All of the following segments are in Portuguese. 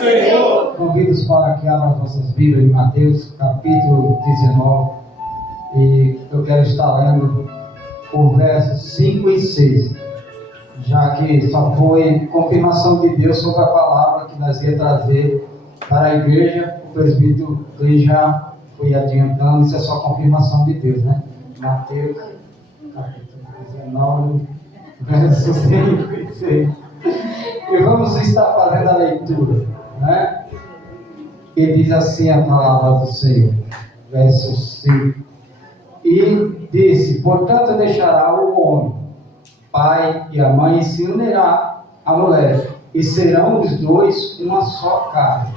Senhor. Convido-os para que abram as vossas Bíblias em Mateus, capítulo 19. E eu quero estar lendo os versos 5 e 6, já que só foi confirmação de Deus sobre a palavra que nós ia trazer para a igreja. O presbítero já foi adiantando, isso é só confirmação de Deus, né? Mateus, capítulo 19, versos 5 e 6. E vamos estar fazendo a leitura, né? E diz assim a palavra do Senhor, verso 5. E disse: portanto deixará o homem pai e a mãe, e se unirá à mulher, e serão os dois uma só carne.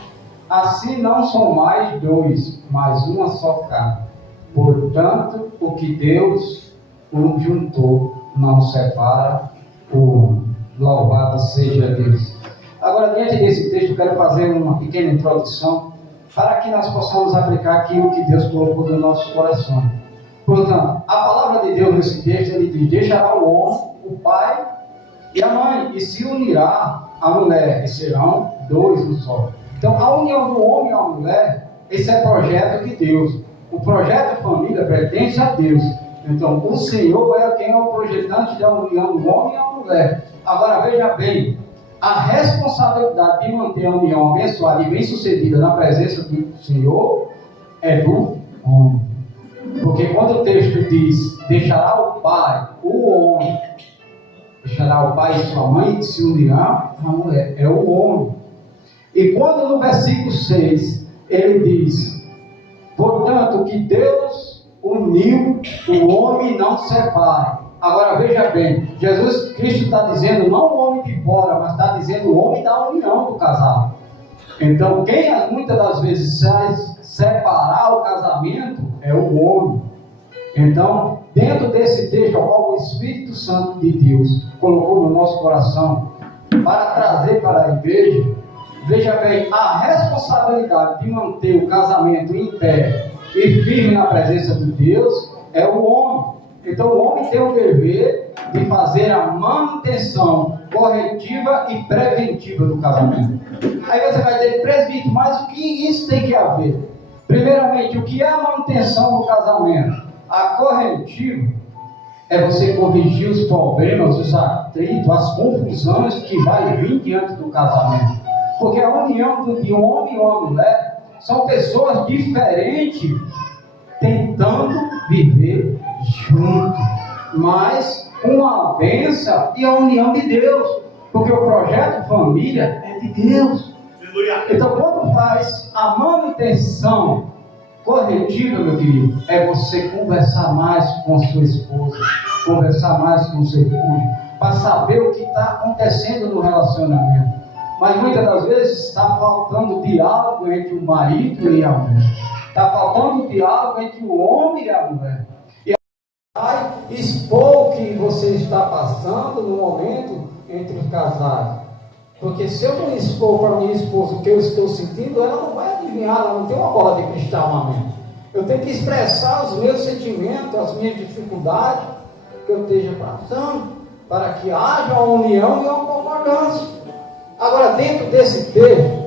Assim não são mais dois, mas uma só carne. Portanto, o que Deus juntou, não separa o homem. Louvado seja Deus. Agora, diante desse texto, eu quero fazer uma pequena introdução para que nós possamos aplicar aquilo que Deus colocou no nosso coração. Portanto, a palavra de Deus nesse texto, ele diz: deixará o homem, o pai e a mãe, e se unirá à mulher, e serão dois um só. Então, a união do homem e a mulher, esse é projeto de Deus. O projeto família pertence a Deus. Então, o Senhor é quem é o projetante da união do homem e a mulher. Agora, veja bem, a responsabilidade de manter a união abençoada e bem-sucedida na presença do Senhor é do homem. Porque quando o texto diz: deixará o pai, o homem, deixará o pai e sua mãe, e se unirá à mulher, é o homem. E quando no versículo 6 ele diz: portanto, que Deus uniu, o homem não separe. Agora veja bem, Jesus Cristo está dizendo não o homem de fora, mas está dizendo o homem da união do casal. Então, quem muitas das vezes faz separar o casamento é o homem. Então, dentro desse texto, ao qual o Espírito Santo de Deus colocou no nosso coração para trazer para a igreja, veja bem, a responsabilidade de manter o casamento em pé e firme na presença de Deus é o homem. Então, o homem tem o dever de fazer a manutenção corretiva e preventiva do casamento. Aí você vai dizer: presbítero, mas o que isso tem que haver? Primeiramente, o que é a manutenção do casamento? A corretiva é você corrigir os problemas, os atritos, as confusões que vai vir diante do casamento. Porque a união de um homem e uma mulher são pessoas diferentes tentando viver junto, mas uma bênção e a união de Deus, porque o projeto família é de Deus. Então, quando faz a manutenção corretiva, meu querido, é você conversar mais com sua esposa, conversar mais com seu cônjuge, para saber o que está acontecendo no relacionamento. Mas muitas das vezes está faltando diálogo entre o marido e a mulher, está faltando diálogo entre o homem e a mulher. E vai expor o que você está passando no momento entre os casais. Porque se eu não expor para minha esposa o que eu estou sentindo, ela não vai adivinhar, ela não tem uma bola de cristal na mente. Eu tenho que expressar os meus sentimentos, as minhas dificuldades que eu esteja passando, para que haja uma união e uma concordância. Agora, dentro desse texto,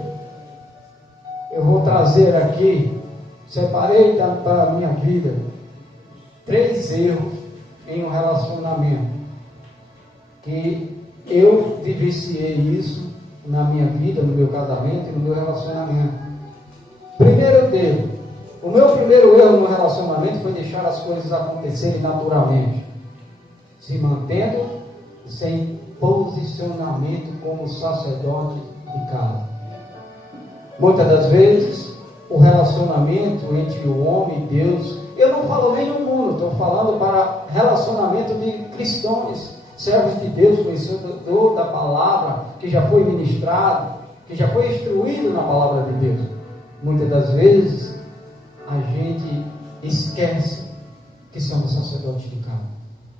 eu vou trazer aqui, separei para a minha vida 3 erros em um relacionamento, que eu vivenciei isso na minha vida, no meu casamento e no meu relacionamento. Primeiro deles, o meu primeiro erro no relacionamento foi deixar as coisas acontecerem naturalmente, se mantendo sem posicionamento como sacerdote de casa. Muitas das vezes, o relacionamento entre o homem e Deus, eu não falo nem no mundo, estou falando para relacionamento de cristãos, servos de Deus, conhecedor da palavra, que já foi ministrado, que já foi instruído na palavra de Deus. Muitas das vezes, a gente esquece que somos sacerdotes de casa.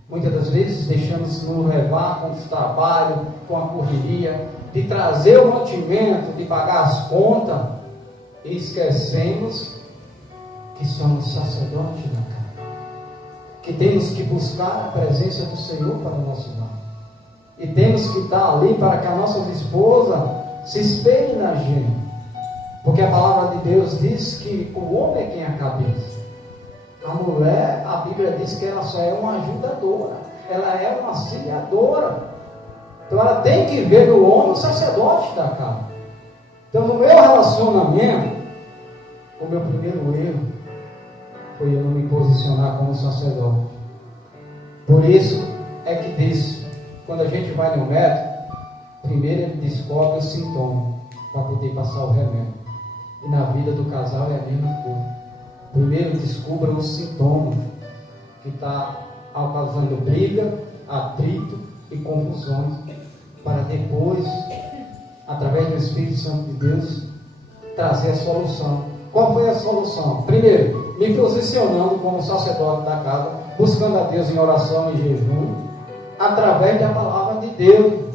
Muitas das vezes, deixamos nos levar com o trabalho, com a correria, de trazer o mantimento, de pagar as contas, e esquecemos que somos sacerdotes da casa, que temos que buscar a presença do Senhor para o nosso lar, e temos que estar ali para que a nossa esposa se espelhe na gente, Porque a palavra de Deus diz que o homem é quem é a cabeça. A mulher, a Bíblia diz que ela só é uma ajudadora, ela é uma auxiliadora. Então ela tem que ver no homem o sacerdote da casa. Então no meu relacionamento, o meu primeiro erro foi eu não me posicionar como sacerdote. Por isso é que diz, quando a gente vai no médico, primeiro ele descobre o sintoma para poder passar o remédio. E na vida do casal é a mesma coisa. Primeiro descubra o sintoma que está causando briga, atrito e confusões, para depois, através do Espírito Santo de Deus, trazer a solução. Qual foi a solução? Primeiro, me posicionando como sacerdote da casa, buscando a Deus em oração e jejum, através da palavra de Deus.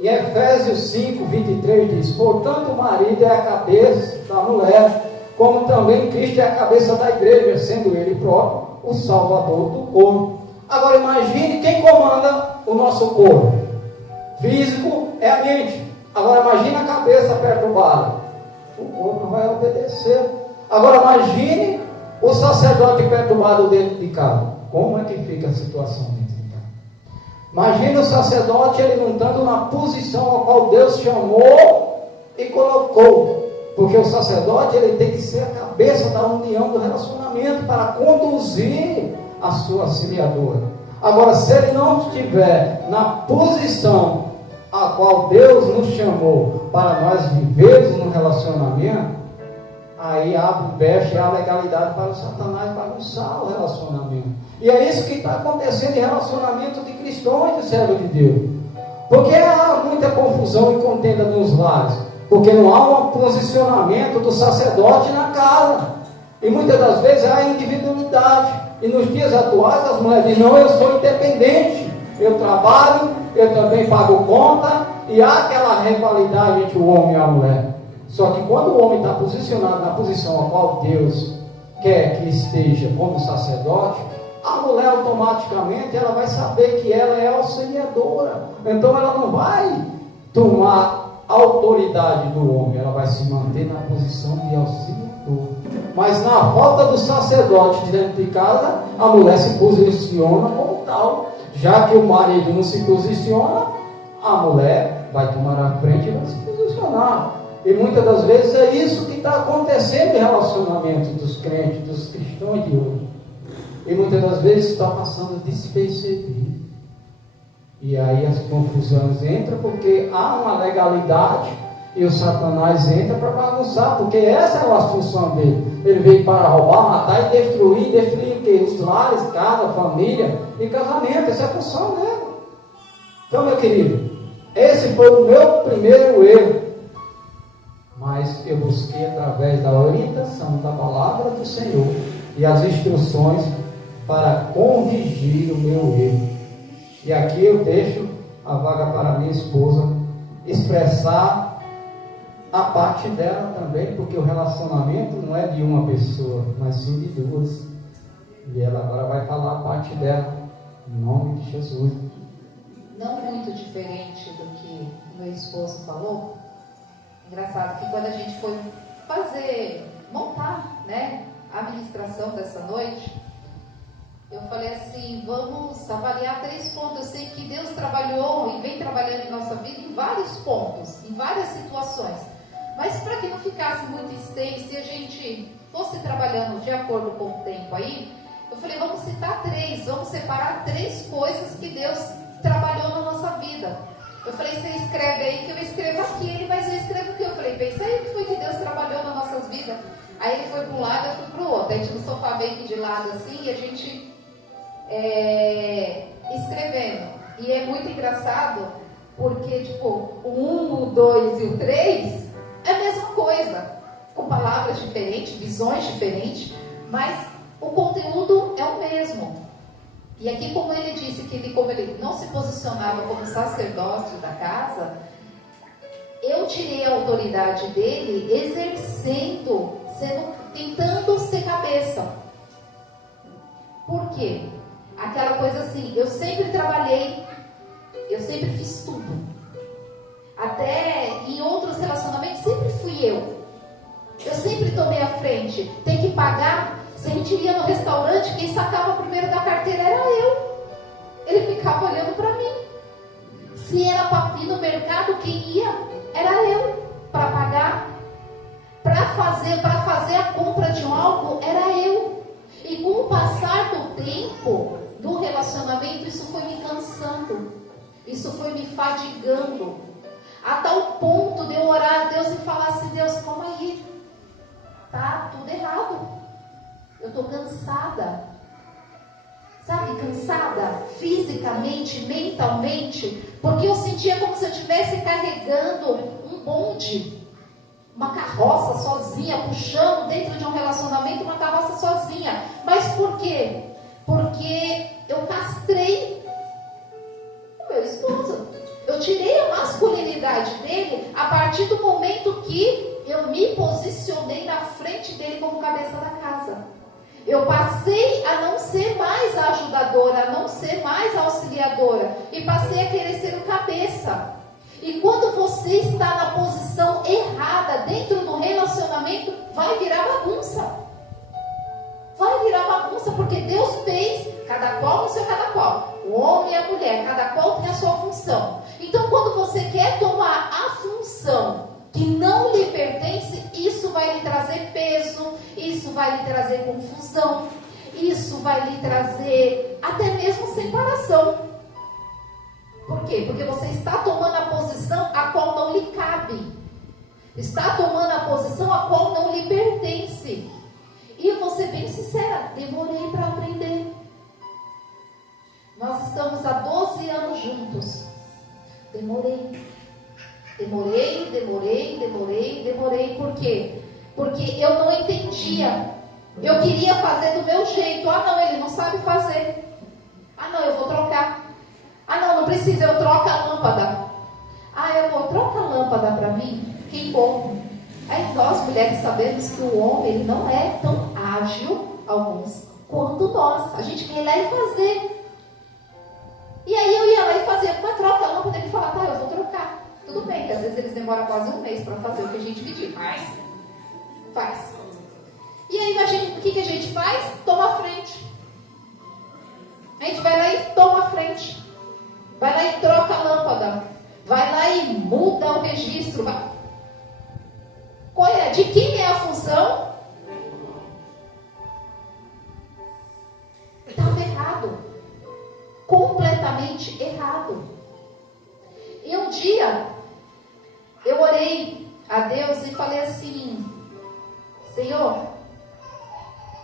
Em Efésios 5, 23 diz: portanto o marido é a cabeça da mulher, como também Cristo é a cabeça da igreja, sendo Ele próprio o Salvador do corpo. Agora imagine quem comanda o nosso corpo. Físico é a mente. Agora imagine a cabeça perturbada. O corpo vai obedecer. Agora imagine o sacerdote perturbado dentro de casa. Como é que fica a situação dentro de casa? Imagine o sacerdote, ele não estando na posição a qual Deus chamou e colocou. Porque o sacerdote, ele tem que ser a cabeça da união do relacionamento para conduzir a sua auxiliadora. Agora, se ele não estiver na posição a qual Deus nos chamou para nós vivermos no relacionamento, aí abre o brecha e a legalidade para o Satanás bagunçar o relacionamento. E é isso que está acontecendo em relacionamento de cristãos e de servos de Deus. Porque há muita confusão e contenda nos lares. Porque não há um posicionamento do sacerdote na casa. E muitas das vezes há individualidade. E nos dias atuais as mulheres dizem: não, eu sou independente, eu trabalho, eu também pago conta. E há aquela rivalidade entre o homem e a mulher. Só que quando o homem está posicionado na posição a qual Deus quer que esteja como sacerdote, a mulher automaticamente ela vai saber que ela é auxiliadora. Então ela não vai tomar a autoridade do homem, ela vai se manter na posição de auxiliador. Mas na falta do sacerdote dentro de casa, a mulher se posiciona como tal. Já que o marido não se posiciona, a mulher vai tomar a frente e vai se posicionar. E muitas das vezes é isso que está acontecendo em relacionamento dos crentes, dos cristãos de hoje. E muitas das vezes está passando despercebido. E aí as confusões entram porque há uma legalidade e o Satanás entra para bagunçar, porque essa é a função dele. Ele veio para roubar, matar e destruir o quê? Os lares, casa, família e casamento. Essa é a função dele. Então, meu querido, esse foi o meu primeiro erro. Mas eu busquei através da orientação da palavra do Senhor e as instruções para corrigir o meu erro. E aqui eu deixo a vaga para minha esposa expressar a parte dela também, porque o relacionamento não é de uma pessoa, mas sim de duas. E ela agora vai falar a parte dela, em nome de Jesus. Não muito diferente do que meu esposo falou. Engraçado que quando a gente foi montar, né, a administração dessa noite, eu falei assim: vamos avaliar 3 pontos. Eu sei que Deus trabalhou e vem trabalhando em nossa vida em vários pontos, em várias situações. Mas para que não ficasse muito extenso e a gente fosse trabalhando de acordo com o tempo aí, eu falei: vamos citar 3, vamos separar 3 coisas que Deus trabalhou na nossa vida. Eu falei: você escreve aí que eu escrevo aqui, mas eu escrevo aqui. Eu falei: pensa aí o que foi que Deus trabalhou nas nossas vidas. Aí ele foi para um lado, eu fui para o outro. A gente no sofá bem aqui de lado assim, e a gente escrevendo. E é muito engraçado, porque tipo, o 1, o 2 e o 3 é a mesma coisa, com palavras diferentes, visões diferentes, mas o conteúdo é o mesmo. E aqui, como ele disse que como ele não se posicionava como sacerdote da casa, eu tirei a autoridade dele exercendo, tentando ser cabeça. Por quê? Aquela coisa assim, eu sempre trabalhei, eu sempre fiz tudo. Até em outros relacionamentos sempre fui eu. Eu sempre tomei a frente. Tem que pagar. Se a gente ia no restaurante, quem sacava primeiro da carteira era eu. Ele ficava olhando para mim. Se era para ir no mercado, quem ia era eu para pagar. Para fazer a compra de um algo, era eu. E com o passar do tempo, do relacionamento, isso foi me cansando. Isso foi me fadigando. A tal ponto de eu orar a Deus e falar assim: Deus, calma aí. Tá tudo errado. Eu estou cansada. Sabe, cansada fisicamente, mentalmente, porque eu sentia como se eu estivesse carregando um bonde, uma carroça sozinha, puxando dentro de um relacionamento uma carroça sozinha. Mas por quê? Porque eu castrei o meu esposo. Eu tirei a masculinidade dele a partir do momento que eu me posicionei na frente dele como cabeça da casa. Eu passei a não ser mais a ajudadora, a não ser mais a auxiliadora, e passei a querer ser o cabeça. E quando você está na posição errada dentro do relacionamento, vai virar bagunça. Vai virar bagunça, porque Deus fez cada qual no seu cada qual. O homem e a mulher, cada qual tem a sua função. Então, quando você quer tomar a função que não lhe pertence, isso vai lhe trazer peso, isso vai lhe trazer confusão, isso vai lhe trazer até mesmo separação. Por quê? Porque você está tomando a posição a qual não lhe cabe. Está tomando a posição a qual não lhe pertence. E eu vou ser bem sincera, demorei para aprender. Nós estamos há 12 anos juntos. Demorei. Por quê? Porque eu não entendia. Eu queria fazer do meu jeito. Ah, não, ele não sabe fazer. Ah, não, eu vou trocar. Ah, não precisa, eu troco a lâmpada. Ah, eu vou trocar a lâmpada para mim. Que bom. Aí nós, mulheres, sabemos que o homem ele não é tão ágil, alguns, quanto nós. A gente quer ir lá e fazer. E aí eu ia lá e fazia. Mas troca a lâmpada. Ele falava, tá, eu vou trocar. Tudo bem, que às vezes eles demoram quase um mês para fazer o que a gente pediu. Mas faz. E aí, imagina, o que a gente faz? Toma a frente. A gente vai lá e toma a frente. Vai lá e troca a lâmpada. Vai lá e muda o registro. Qual é? De quem é a função? Estava errado. Completamente errado. E um dia, eu orei a Deus e falei assim: Senhor,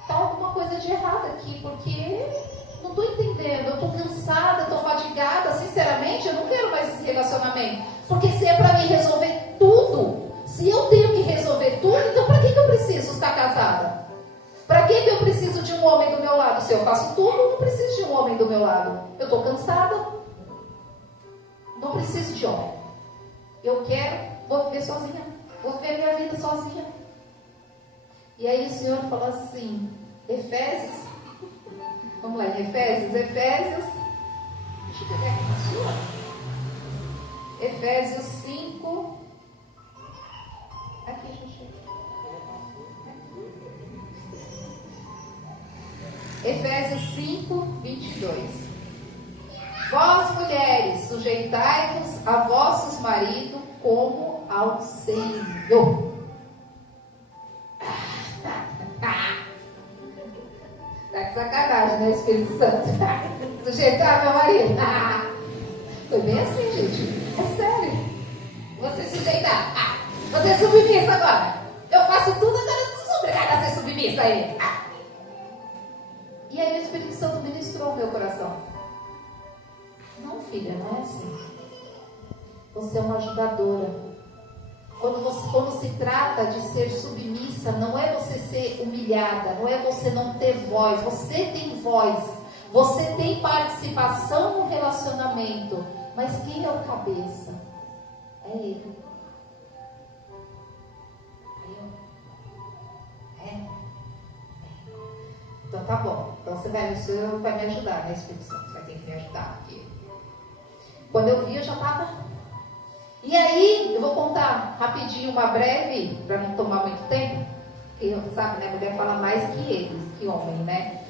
está alguma coisa de errado aqui, porque não estou entendendo, eu estou cansada, estou fadigada, sinceramente, eu não quero mais esse relacionamento, porque se é para mim resolver tudo, se eu tenho que resolver tudo, então para que eu preciso estar casada? Para que eu preciso de um homem do meu lado? Se eu faço tudo, eu não preciso de um homem do meu lado. Eu estou cansada, não preciso de homem. Eu vou viver sozinha, vou viver minha vida sozinha. E aí o Senhor falou assim, Efésios, vamos lá, Efésios, deixa eu pegar aqui na sua. Efésios 5, aqui, gente. Efésios 5, 22. Vós, mulheres, sujeitai-vos a vossos maridos como ao Senhor. Tá com sacanagem, né, Espírito Santo? Sujeitar meu marido. Foi bem assim, gente. É sério. Você sujeitar. Você é submissa agora. Eu faço tudo, agora eu não sou obrigada a ser submissa a ele. E aí o Espírito Santo ministrou o meu coração. Não, filha, não é assim. Você é uma ajudadora. Quando se trata de ser submissa, não é você ser humilhada, não é você não ter voz. Você tem voz, você tem participação no relacionamento. Mas quem é o cabeça? É ele. Então tá bom. Então o Senhor vai me ajudar, né, Espírito Santo? Vai ter que me ajudar aqui. Quando eu vi, eu já estava. E aí, eu vou contar rapidinho, uma breve, para não tomar muito tempo, porque, sabe, né, mulher fala mais que eles, que homem, né?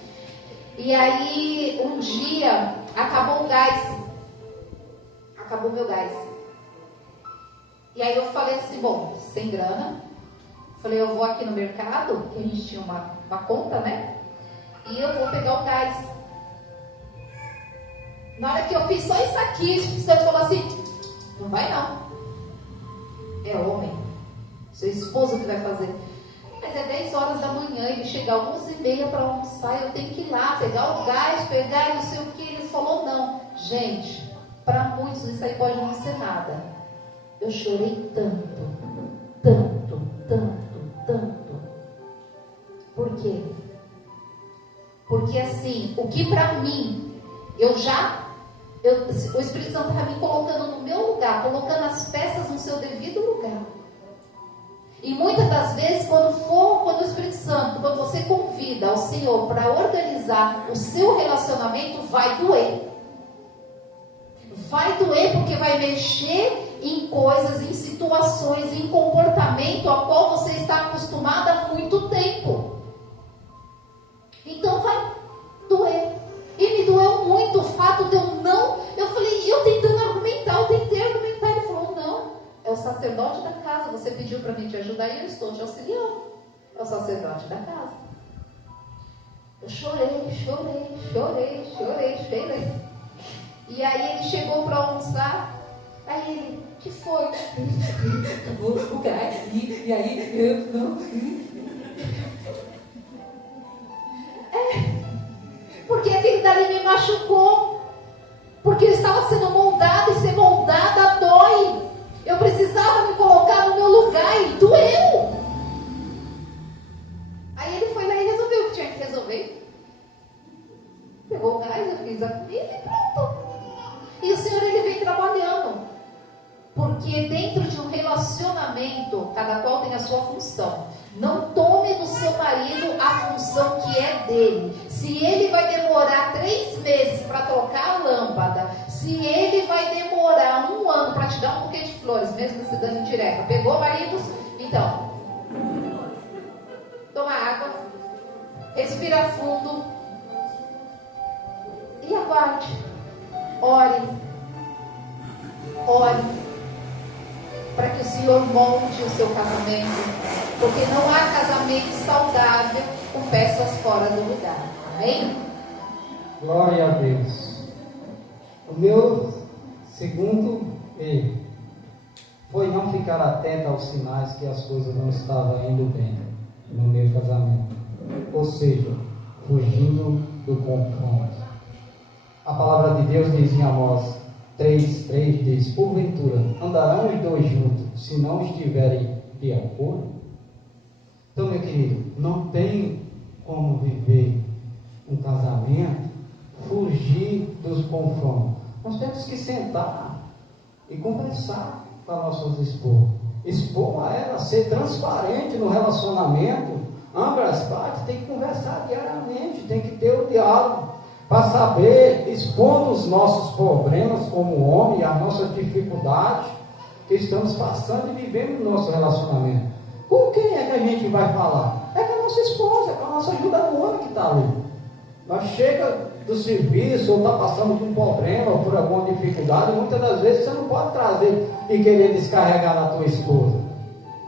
E aí, um dia, acabou o gás. Acabou meu gás. E aí eu falei assim, bom, sem grana. Falei, eu vou aqui no mercado, que a gente tinha uma conta, né? E eu vou pegar o gás. Na hora que eu fiz só isso aqui, o Senhor falou assim, não vai não. É homem. Seu esposo que vai fazer. Mas é 10 horas da manhã, ele chega às 11h30 para almoçar, eu tenho que ir lá, pegar o gás, pegar não sei o que. Ele falou, não. Gente, para muitos isso aí pode não ser nada. Eu chorei tanto. Por quê? Porque assim, o que para mim, o Espírito Santo está me colocando no meu lugar, colocando as peças no seu devido lugar. E muitas das vezes, quando o Espírito Santo, quando você convida o Senhor para organizar o seu relacionamento, vai doer. Vai doer porque vai mexer em coisas, em situações, em comportamento a qual você está acostumado há muito tempo. Então vai doer. E me doeu muito o fato de eu não... Eu falei, eu tentei argumentar. Ele falou, não, é o sacerdote da casa. Você pediu para mim te ajudar e eu estou te auxiliando. É o sacerdote da casa. Eu chorei. E aí ele chegou para almoçar. Aí ele, que foi? Acabou o gás. E aí eu não... Porque aquele dali me machucou. Porque eu estava sendo moldada e ser moldada dói. Eu precisava me colocar no meu lugar e doeu. Aí ele foi lá e resolveu o que tinha que resolver. Pegou o gás, eu fiz a comida e pronto. E o Senhor, ele vem trabalhando. Porque dentro de um relacionamento, cada qual tem a sua função. Não tome do seu marido a função que é dele. Se ele vai demorar 3 meses para trocar a lâmpada, se ele vai demorar 1 ano para te dar um buquê de flores, mesmo se dando indireta, pegou, maridos? Então, toma água, respira fundo e aguarde. Ore para que o Senhor molde o seu casamento, porque não há casamento saudável com peças fora do lugar. Amém? Glória a Deus. O meu segundo erro foi não ficar atento aos sinais que as coisas não estavam indo bem no meu casamento, ou seja, fugindo do confronto. A palavra de Deus diz em Amós 3:3, diz, porventura andarão os dois juntos se não estiverem de acordo? Então, meu querido, não tem como viver um casamento, fugir dos confrontos. Nós temos que sentar e conversar com as nossas esposas. Expor a ela, ser transparente no relacionamento. Ambas as partes têm que conversar diariamente, tem que ter o diálogo, para saber, expondo os nossos problemas como homem, as nossas dificuldades que estamos passando e vivendo no nosso relacionamento. Com quem é que a gente vai falar? É com a nossa esposa, é com a nossa ajudadora que está ali. Nós chega do serviço, ou está passando por um problema, ou por alguma dificuldade, muitas das vezes você não pode trazer e querer descarregar na tua esposa.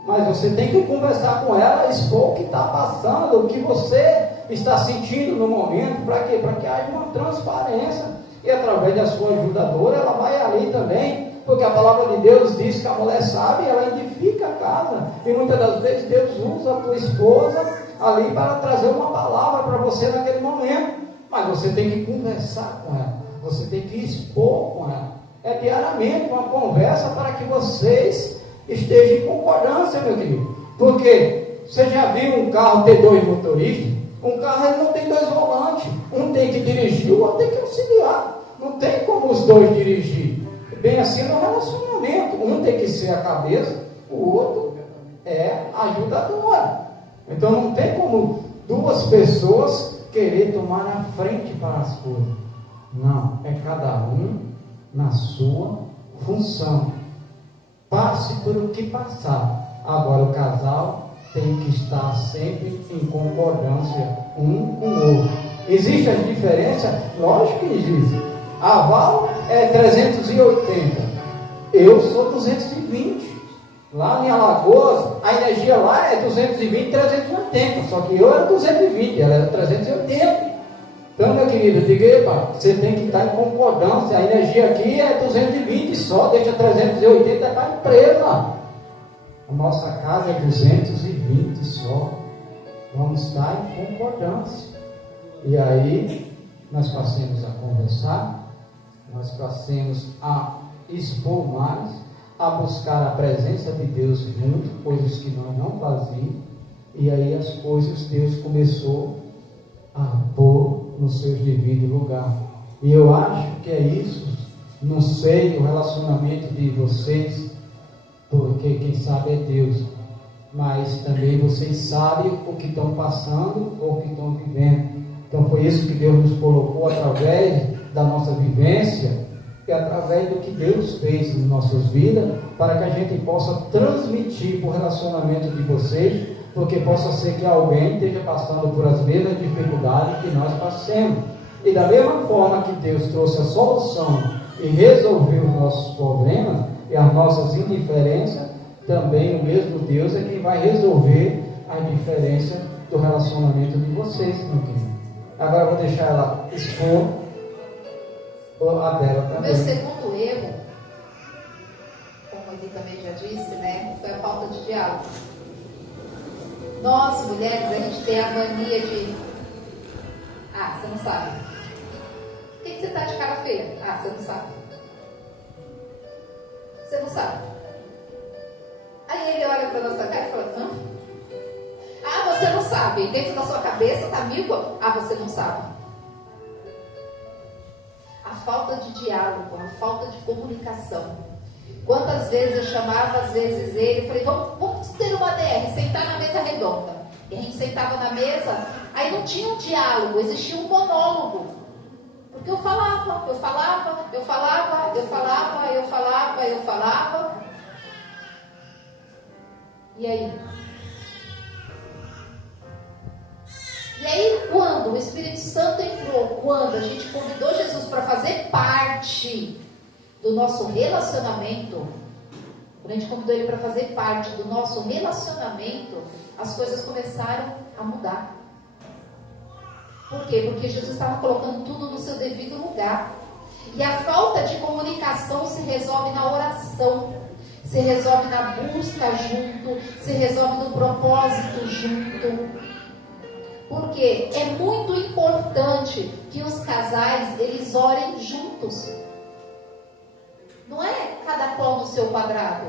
Mas você tem que conversar com ela, expor o que está passando, o que você está sentindo no momento, para quê? Para que haja uma transparência. E através da sua ajudadora, ela vai ali também, porque a palavra de Deus diz que a mulher sabe, ela edifica a casa. E muitas das vezes Deus usa a tua esposa ali para trazer uma palavra para você naquele momento. Mas você tem que conversar com ela, você tem que expor com ela. É diariamente uma conversa para que vocês estejam em concordância, meu querido. Porque você já viu um carro ter 2 motoristas? Um carro ele não tem 2 volantes. Um tem que dirigir, o outro tem que auxiliar. Não tem como os dois dirigir. Bem assim no relacionamento. Um tem que ser a cabeça, o outro é a ajudadora. Então não tem como 2 pessoas querer tomar a frente para as coisas. Não, é cada um na sua função. passe por o que passar. Agora o casal tem que estar sempre em concordância um com o outro. Existe a diferença? Lógico que existe. A Val é 380, eu sou 220. Lá em Alagoas, a energia lá é 220, 380, só que eu era 220, ela era 380. Então, meu querido, eu digo, epa, você tem que estar em concordância. A energia aqui é 220 só, deixa 380 para a empresa. A nossa casa é 220 só. Vamos estar em concordância. E aí, nós passemos a conversar, nós passemos a expor mais, a buscar a presença de Deus junto, coisas que nós não fazíamos. E aí as coisas Deus começou a pôr no seu devido lugar. E eu acho que é isso. Não sei o relacionamento de vocês, porque quem sabe é Deus, mas também vocês sabem o que estão passando ou o que estão vivendo. Então foi isso que Deus nos colocou através da nossa vivência e através do que Deus fez em nossas vidas, para que a gente possa transmitir para o relacionamento de vocês, porque possa ser que alguém esteja passando por as mesmas dificuldades que nós passamos. E da mesma forma que Deus trouxe a solução e resolveu os nossos problemas e as nossas indiferenças, também o mesmo Deus é quem vai resolver a indiferença do relacionamento de vocês, meu querido. Agora eu vou deixar ela expor a dela também. O meu segundo erro, como ele também já disse, né, foi a falta de diálogo. Nós, mulheres, a gente tem a mania de... Ah, você não sabe. Por que você está de cara feia? Ah, você não sabe. Você não sabe. Aí ele olha para a nossa cara e fala, hã? Ah, você não sabe. Dentro da sua cabeça está mil. Ah, você não sabe. A falta de diálogo, a falta de comunicação. Quantas vezes eu chamava, às vezes ele, falei, vamos ter uma DR, sentar na mesa redonda. E a gente sentava na mesa, aí não tinha um diálogo, existia um monólogo. Porque eu falava. E aí? E aí, quando o Espírito Santo entrou, quando a gente convidou Jesus para fazer parte do nosso relacionamento, quando a gente convidou ele para fazer parte do nosso relacionamento, as coisas começaram a mudar. Por quê? Porque Jesus estava colocando tudo no seu devido lugar. E a falta de comunicação se resolve na oração, se resolve na busca junto, se resolve no propósito junto. Porque é muito importante que os casais, eles orem juntos. Não é cada qual no seu quadrado.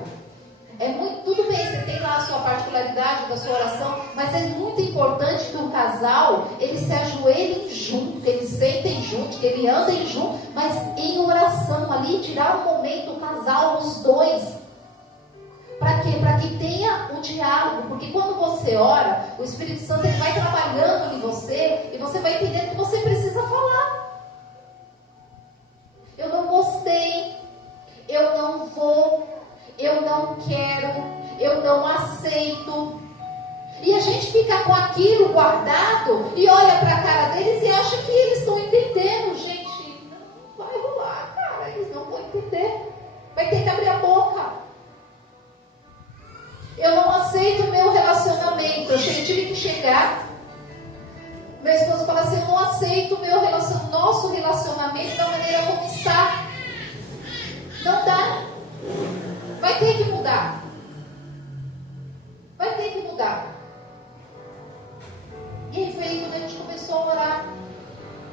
É muito, tudo bem, você tem lá a sua particularidade da sua oração, mas é muito importante que o casal, eles se ajoelhem junto, que eles sentem junto, que eles andem junto, mas em oração ali, tirar um momento, o casal, os dois. Para quê? Para que tenha um diálogo, porque quando você ora, o Espírito Santo ele vai trabalhando em você, e você vai entendendo que você precisa falar. Eu não gostei, eu não vou, eu não quero, eu não aceito. E a gente fica com aquilo guardado e olha para a cara deles e acha que eles estão entendendo. Gente, não vai rolar, cara, eles não vão entender. Vai ter que abrir a boca. Eu não aceito o meu relacionamento. Eu tive que chegar. Meu esposo fala assim, eu não aceito o meu nosso relacionamento da maneira como está. Não dá. Vai ter que mudar. Vai ter que mudar. E aí foi aí quando a gente começou a orar.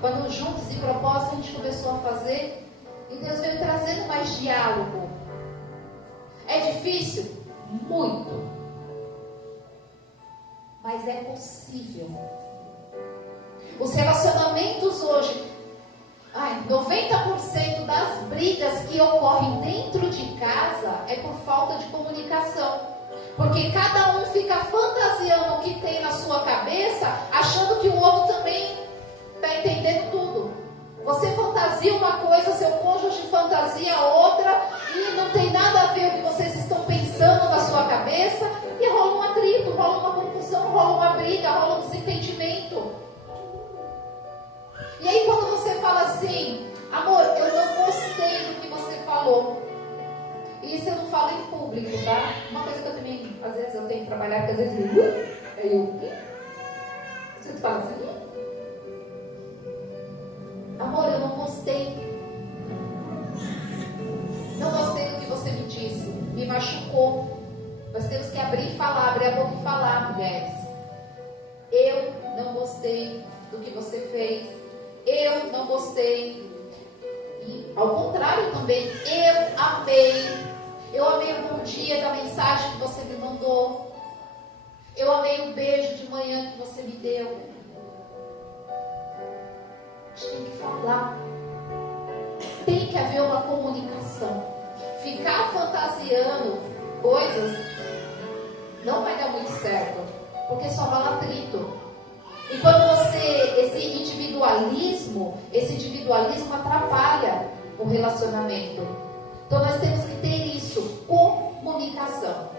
Quando juntos e propósitos a gente começou a fazer. E Deus veio trazendo mais diálogo. É difícil? Muito. Mas é possível. Os relacionamentos hoje, 90% das brigas que ocorrem dentro de casa é por falta de comunicação. Porque cada um fica fantasiando o que tem na sua cabeça, achando que o outro também está entendendo tudo. Você fantasia uma coisa, seu cônjuge fantasia outra, e não tem nada a ver o que vocês estão pensando. ajudar. Uma coisa que eu também, às vezes eu tenho que trabalhar, porque às vezes você fala assim, amor, eu não gostei. Não gostei do que você me disse, me machucou. Nós temos que abrir a boca e falar, mulheres. Eu não gostei do que você fez. Eu não gostei. E, ao contrário também, eu amei. Eu amei o bom dia da mensagem que você me mandou. Eu amei o beijo de manhã que você me deu. A gente tem que falar. Tem que haver uma comunicação. Ficar fantasiando coisas não vai dar muito certo, porque só rola atrito. E quando esse individualismo atrapalha o relacionamento. Então nós temos que ter isso, comunicação.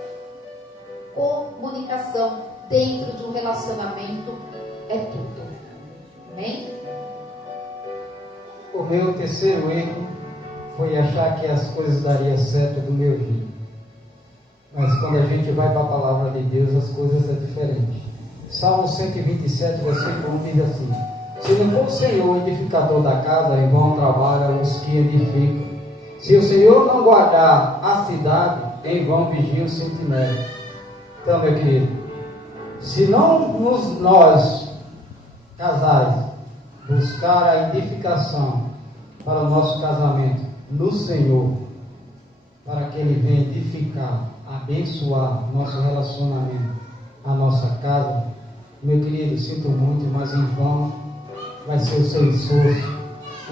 Comunicação dentro de um relacionamento é tudo. Amém? O meu terceiro erro foi achar que as coisas dariam certo do meu jeito. Mas quando a gente vai para a palavra de Deus, as coisas são diferentes. Salmo 127, versículo 1 diz assim: se não for o Senhor edificador da casa, em vão trabalham os que edificam. Se o Senhor não guardar a cidade, em vão vigia o sentinela. Então, meu querido, se não nós, casais, buscar a edificação para o nosso casamento no Senhor, para que Ele venha edificar, abençoar nosso relacionamento, a nossa casa, meu querido, sinto muito, mas em vão vai ser o seu esforço,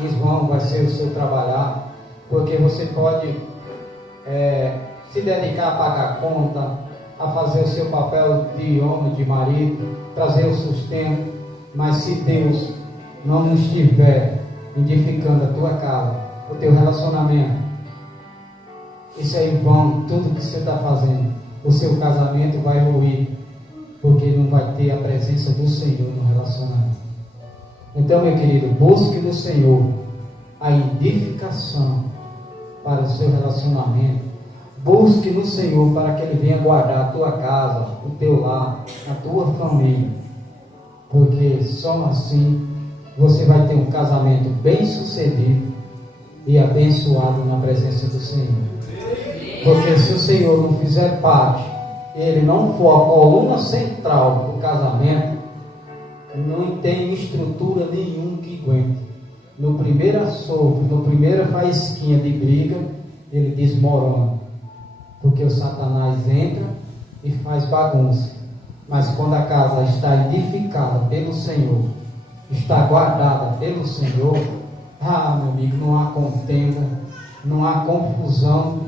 em vão vai ser o seu trabalhar, porque você pode se dedicar a pagar conta, a fazer o seu papel de homem, de marido, trazer o sustento, mas se Deus não estiver edificando a tua casa, o teu relacionamento, isso é em vão, tudo que você está fazendo, o seu casamento vai ruir, porque não vai ter a presença do Senhor no relacionamento. Então, meu querido, busque no Senhor a edificação para o seu relacionamento. Busque no Senhor para que Ele venha guardar a tua casa, o teu lar, a tua família, porque só assim você vai ter um casamento bem sucedido e abençoado na presença do Senhor. Porque se o Senhor não fizer parte, Ele não for a coluna central do casamento, não tem estrutura nenhuma que aguente. No primeiro assopro, no primeira faísquinha de briga, ele desmorona. Porque o Satanás entra e faz bagunça. Mas quando a casa está edificada pelo Senhor, está guardada pelo Senhor, meu amigo, não há contenda, não há confusão,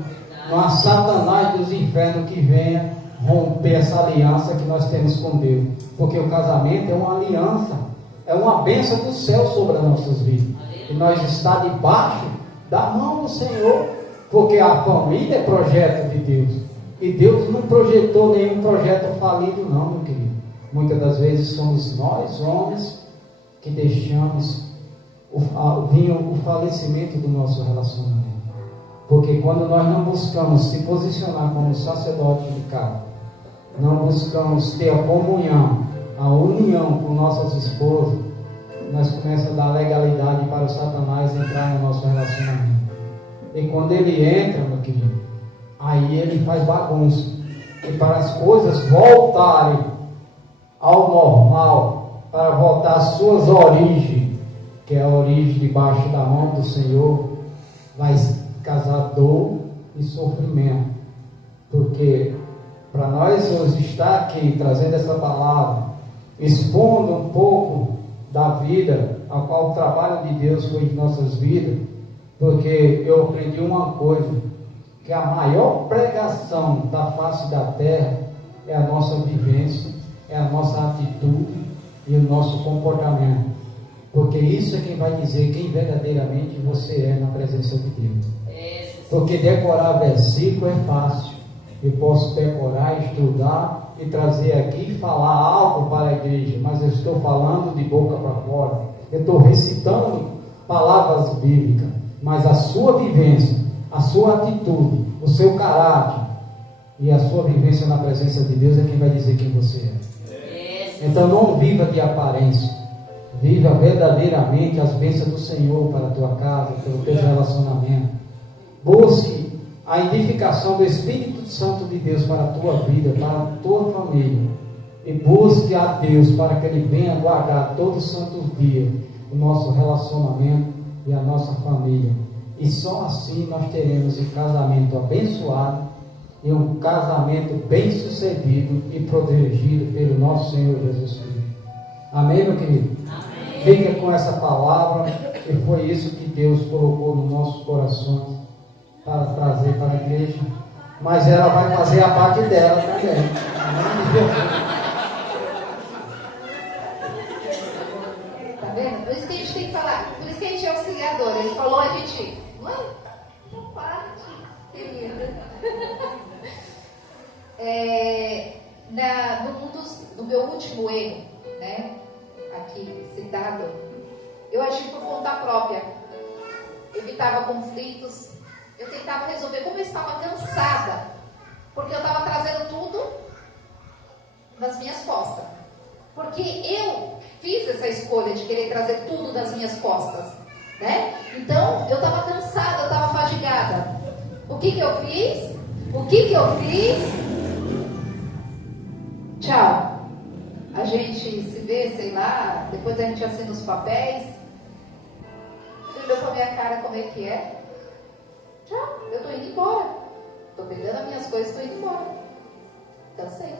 não há Satanás dos infernos que venha romper essa aliança que nós temos com Deus. Porque o casamento é uma aliança, é uma bênção do céu sobre as nossas vidas. E nós está debaixo da mão do Senhor, porque a família é projeto de Deus. E Deus não projetou nenhum projeto falido não, meu querido. Muitas das vezes somos nós, homens, que deixamos o falecimento do nosso relacionamento. Porque quando nós não buscamos se posicionar como sacerdote de casa, não buscamos ter a comunhão, a união com nossas esposas, nós começamos a dar legalidade para o Satanás entrar no nosso relacionamento. E quando ele entra, meu querido, aí ele faz bagunça. E para as coisas voltarem ao normal, para voltar às suas origens, que é a origem debaixo da mão do Senhor, vai causar dor e sofrimento. Porque para nós hoje estar aqui trazendo essa palavra, expondo um pouco da vida, a qual o trabalho de Deus foi em nossas vidas, porque eu aprendi uma coisa, que a maior pregação da face da terra é a nossa vivência, é a nossa atitude e o nosso comportamento, porque isso é quem vai dizer quem verdadeiramente você é na presença de Deus. Porque decorar versículo é fácil, eu posso decorar, estudar e trazer aqui e falar algo para a igreja, mas eu estou falando de boca para fora, eu estou recitando palavras bíblicas, mas a sua vivência, a sua atitude, o seu caráter, E a sua vivência na presença de Deus é quem vai dizer quem você é. Então não viva de aparência. Viva verdadeiramente as bênçãos do Senhor para a tua casa, pelo teu relacionamento. Busque a edificação do Espírito Santo de Deus para a tua vida, para a tua família. E busque a Deus para que Ele venha guardar todos os santos dias o nosso relacionamento e a nossa família. E só assim nós teremos um casamento abençoado e um casamento bem sucedido e protegido pelo nosso Senhor Jesus Cristo. Amém, meu querido? Amém. Fica com essa palavra, que foi isso que Deus colocou nos nossos corações para trazer para a igreja. Mas ela vai fazer a parte dela também. Tá vendo? Por isso que a gente tem que falar, por isso que a gente é auxiliador. Ele falou, a gente, mãe, parte, querida. No meu último erro, né, aqui citado, eu agi por conta própria, evitava conflitos, eu tentava resolver, como eu estava cansada, porque eu estava trazendo tudo nas minhas costas, porque eu fiz essa escolha de querer trazer tudo nas minhas costas, né? Então eu estava cansada, eu estava fadigada. O que eu fiz? Tchau. A gente se vê, sei lá, depois a gente assina os papéis. Ele olhou pra minha cara, como é que é? Tchau, eu tô indo embora. Tô pegando as minhas coisas e tô indo embora. Cansei.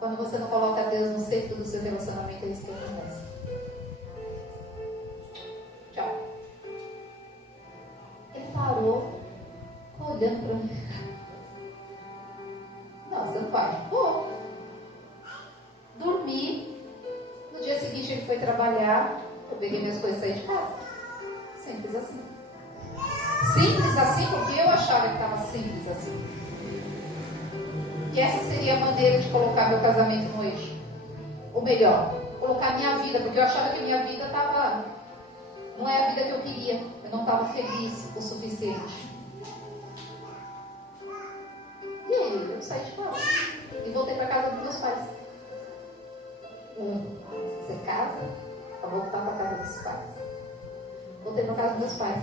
Quando você não coloca Deus no centro do seu relacionamento, é isso que acontece. Tchau. Ele parou, olhando para mim. Não, você não vai. Vou. Dormi. No dia seguinte ele foi trabalhar. Eu peguei minhas coisas e saí de casa. Simples assim. Simples assim porque eu achava que estava simples assim. Que essa seria a maneira de colocar meu casamento no eixo. Ou melhor, colocar minha vida, porque eu achava que minha vida estava... Não é a vida que eu queria. Eu não estava feliz o suficiente. E aí, eu saí de casa. E voltei para casa dos meus pais. Você casa para voltar para casa dos pais. Voltei para casa dos meus pais.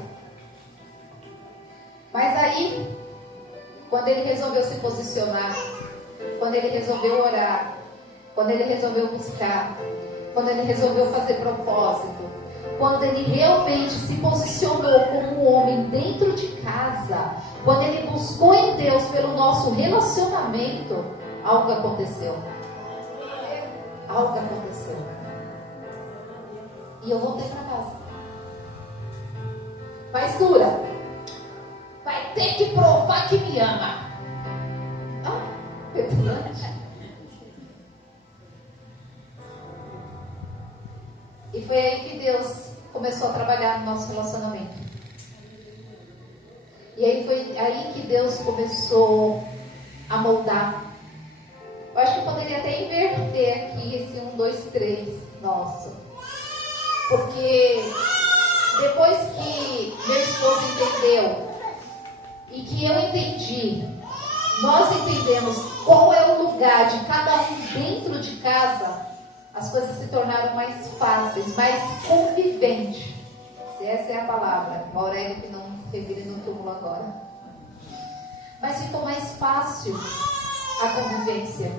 Mas aí, quando ele resolveu se posicionar, quando ele resolveu orar, quando ele resolveu buscar, quando ele resolveu fazer propósito, quando ele realmente se posicionou como um homem dentro de casa, quando ele buscou em Deus pelo nosso relacionamento, algo aconteceu. Algo aconteceu. E eu voltei para casa. Mas dura. Vai ter que provar que me ama. Petulante. E foi aí que Deus começou a trabalhar no nosso relacionamento. E aí foi aí que Deus começou a moldar. Eu acho que eu poderia até inverter aqui esse 1, 2, 3 nosso. Porque depois que meu esposo entendeu e que eu entendi, nós entendemos qual é o lugar de cada um dentro de casa, as coisas se tornaram mais fáceis, mais conviventes. Se essa é a palavra. O Aurélio que não se revire no túmulo agora. Mas ficou mais fácil a convivência.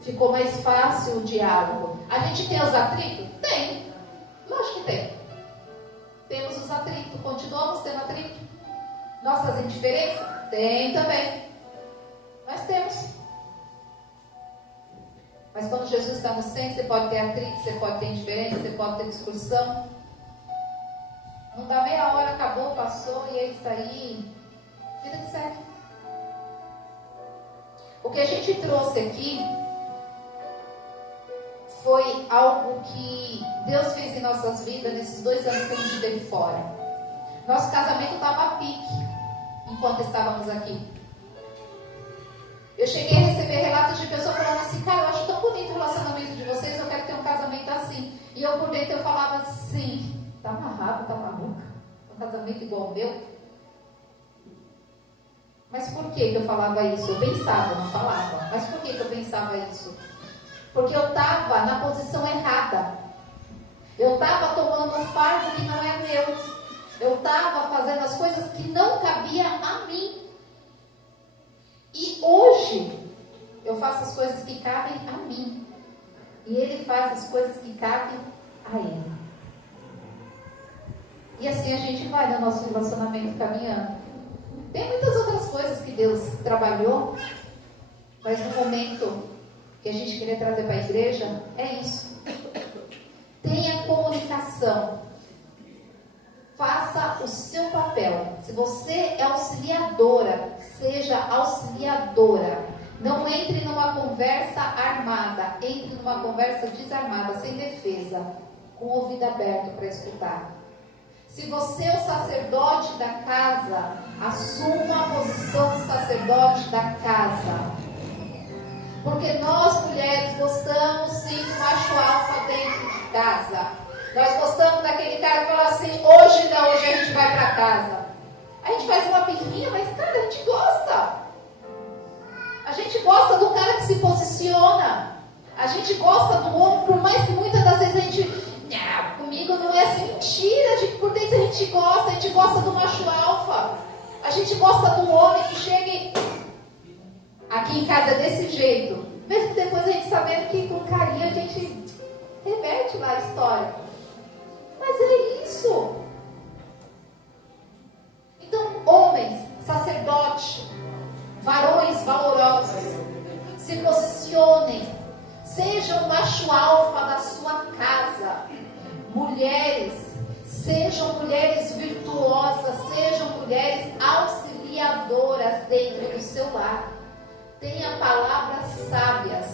Ficou mais fácil o diálogo. A gente tem os atritos? Tem. Lógico que tem. Temos os atritos. Continuamos tendo atrito. Nossas indiferenças? Tem também. Nós temos. Mas quando Jesus está no centro, você pode ter atrito, você pode ter indiferença, você pode ter discussão. Não dá meia hora, acabou, passou, e é isso aí. Vida que segue. O que a gente trouxe aqui foi algo que Deus fez em nossas vidas nesses 2 anos que a gente esteve fora. Nosso casamento estava a pique enquanto estávamos aqui. Eu cheguei a receber relatos de pessoas falando assim: cara, eu acho tão bonito o relacionamento de vocês, eu quero ter um casamento assim. E eu por dentro eu falava assim: tá amarrado, tá maluca? um casamento igual ao meu. Mas por que eu falava isso? Eu pensava, não falava. Mas por que eu pensava isso? Porque eu estava na posição errada. Eu estava tomando um fardo que não é meu. Eu estava fazendo as coisas que não cabia a mim. E hoje eu faço as coisas que cabem a mim. E ele faz as coisas que cabem a ele. E assim a gente vai no nosso relacionamento caminhando. Tem muitas outras coisas que Deus trabalhou, mas no momento que a gente queria trazer para a igreja, é isso. Tenha comunicação. Faça o seu papel. Se você é auxiliadora, seja auxiliadora. Não entre numa conversa armada, entre numa conversa desarmada, sem defesa, com o ouvido aberto para escutar. Se você é o sacerdote da casa, assuma a posição de sacerdote da casa. Porque nós, mulheres, gostamos sim do macho alfa dentro de casa. Nós gostamos daquele cara que fala assim, hoje não, hoje a gente vai para casa. A gente faz uma birrinha, mas cara, a gente gosta. A gente gosta do cara que se posiciona. A gente gosta do homem, por mais que muitas das vezes a gente... Não, comigo não é assim, mentira. Por dentro a gente gosta do macho alfa. A gente gosta do homem que chegue aqui em casa desse jeito. Mesmo depois a gente sabendo que com carinho a gente reverte lá a história. Mas é isso. Então, homens, sacerdotes, varões valorosos, se posicionem, sejam o macho alfa da sua casa. Mulheres, sejam mulheres virtuosas, sejam mulheres auxiliadoras dentro do seu lar. Tenha palavras sábias.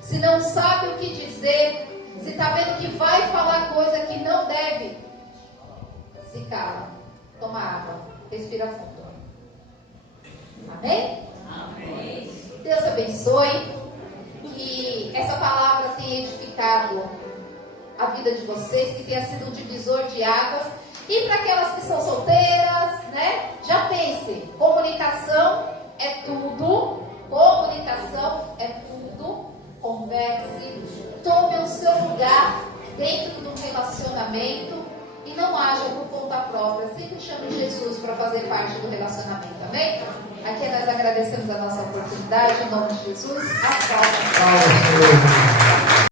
Se não sabe o que dizer, se está vendo que vai falar coisa que não deve, se cala, toma água, respira fundo. Amém? Amém. Deus abençoe. Que essa palavra tenha edificado a vida de vocês, que tenha sido um divisor de águas. E para aquelas que são solteiras, né? Já pense, comunicação é tudo. Comunicação é tudo. Converse, tome o seu lugar dentro do relacionamento e não haja por conta própria. Sempre chame Jesus para fazer parte do relacionamento, amém? Aqui nós agradecemos a nossa oportunidade, em nome de Jesus. As palmas.